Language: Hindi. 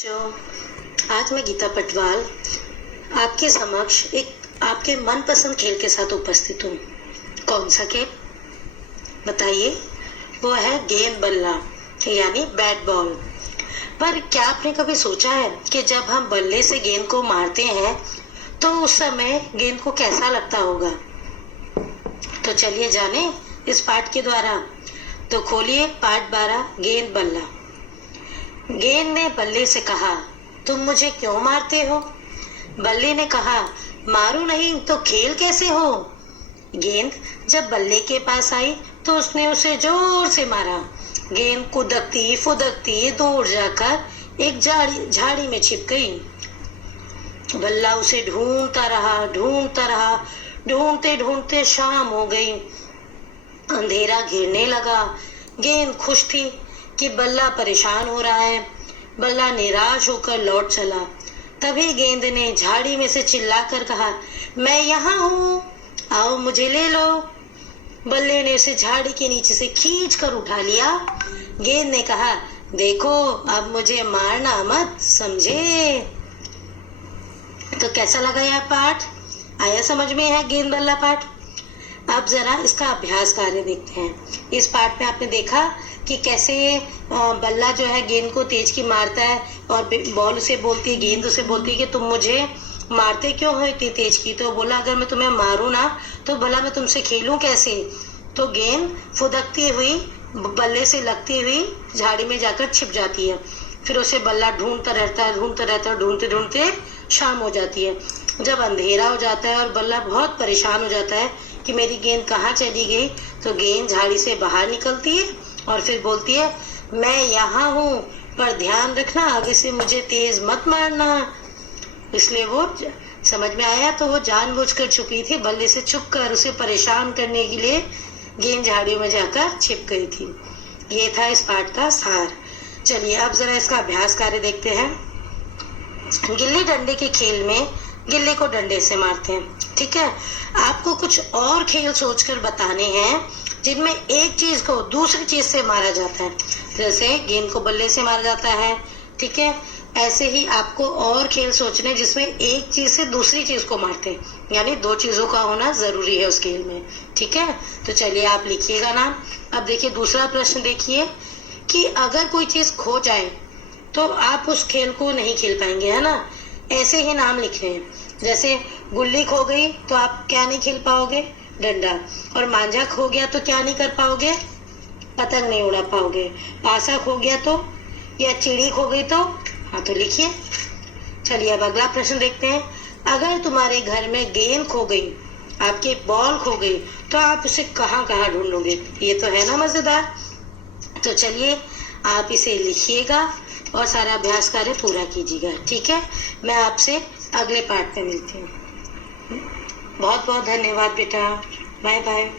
जो आज मैं गीता पटवाल आपके समक्ष एक आपके मनपसंद खेल के साथ उपस्थित हूँ। कौन सा खेल बताइए? वो है गेंद बल्ला यानी बैट बॉल। पर क्या आपने कभी सोचा है कि जब हम बल्ले से गेंद को मारते हैं तो उस समय गेंद को कैसा लगता होगा? तो चलिए जाने इस पाठ के द्वारा। तो खोलिए पाठ 12 गेंद बल्ला। गेंद ने बल्ले से कहा, तुम मुझे क्यों मारते हो? बल्ले ने कहा, मारू नहीं तो खेल कैसे हो? गेंद जब बल्ले के पास आई तो उसने उसे जोर से मारा। गेंद कुदकती फुदकती दूर जाकर एक झाड़ी में छिप गई। बल्ला उसे ढूंढता रहा। ढूंढते ढूंढते शाम हो गई। अंधेरा घिरने लगा। गेंद खुश थी कि बल्ला परेशान हो रहा है। बल्ला निराश होकर लौट चला। तभी गेंद ने झाड़ी में से चिल्लाकर कहा, मैं यहाँ हूँ, आओ मुझे ले लो। बल्ले ने उसे झाड़ी के नीचे से खींच कर उठा लिया। गेंद ने कहा, देखो अब मुझे मारना मत, समझे? तो कैसा लगा यह पाठ? आया समझ में है गेंद बल्ला पाठ? अब जरा इसका अभ्यास कार्य देखते हैं। इस पाठ में आपने देखा कि कैसे बल्ला जो है गेंद को तेज की मारता है और बॉल उसे बोलती है, गेंद उसे बोलती है कि तुम मुझे मारते क्यों हो इतनी तेज की? तो बोला, अगर मैं तुम्हें मारूं ना तो भला मैं तुमसे खेलूं कैसे? तो गेंद फुदकती हुई बल्ले से लगती हुई झाड़ी में जाकर छिप जाती है। फिर उसे बल्ला ढूंढता रहता है। ढूंढते ढूंढते शाम हो जाती है। जब अंधेरा हो जाता है और बल्ला बहुत परेशान हो जाता है कि मेरी गेंद कहाँ चली गई, तो गेंद झाड़ी से बाहर निकलती है और फिर बोलती है, मैं यहाँ हूँ, पर ध्यान रखना आगे से मुझे तेज मत मारना। इसलिए वो समझ में आया तो वो जानबूझकर छुपी थी। बल्ले से छुपकर उसे परेशान करने के लिए गेंद झाड़ियों में जाकर छिप गई थी। ये था इस पाठ का सार। चलिए अब जरा इसका अभ्यास कार्य देखते हैं। गिल्ली डंडे के खेल में गिल्ले को डंडे से मारते हैं, ठीक है? आपको कुछ और खेल सोचकर बताने हैं जिनमें एक चीज को दूसरी चीज से मारा जाता है। जैसे गेंद को बल्ले से मारा जाता है, ठीक है? ऐसे ही आपको और खेल सोचने जिसमें एक चीज से दूसरी चीज को मारते हैं, यानी दो चीजों का होना जरूरी है उस खेल में, ठीक है? तो चलिए आप लिखिएगा नाम। अब देखिए दूसरा प्रश्न देखिए कि अगर कोई चीज खो जाए तो आप उस खेल को नहीं खेल पाएंगे, है ना? ऐसे ही नाम लिखने हैं। जैसे गुल्ली खो गई तो आप क्या नहीं खेल पाओगे? डंडा। और मांझा खो गया तो क्या नहीं कर पाओगे? पतंग नहीं उड़ा पाओगे। पासा खो गया तो, या चिड़ी खो गई तो? हाँ तो लिखिए। चलिए अब अगला प्रश्न देखते हैं। अगर तुम्हारे घर में गेंद खो गई, आपकी बॉल खो गई, तो आप उसे कहाँ कहाँ ढूंढोगे? ये तो है ना मजेदार। तो चलिए आप इसे लिखिएगा और सारा अभ्यास कार्य पूरा कीजिएगा, ठीक है? मैं आपसे अगले पाठ में मिलती हूँ। बहुत बहुत धन्यवाद बेटा। Bye bye.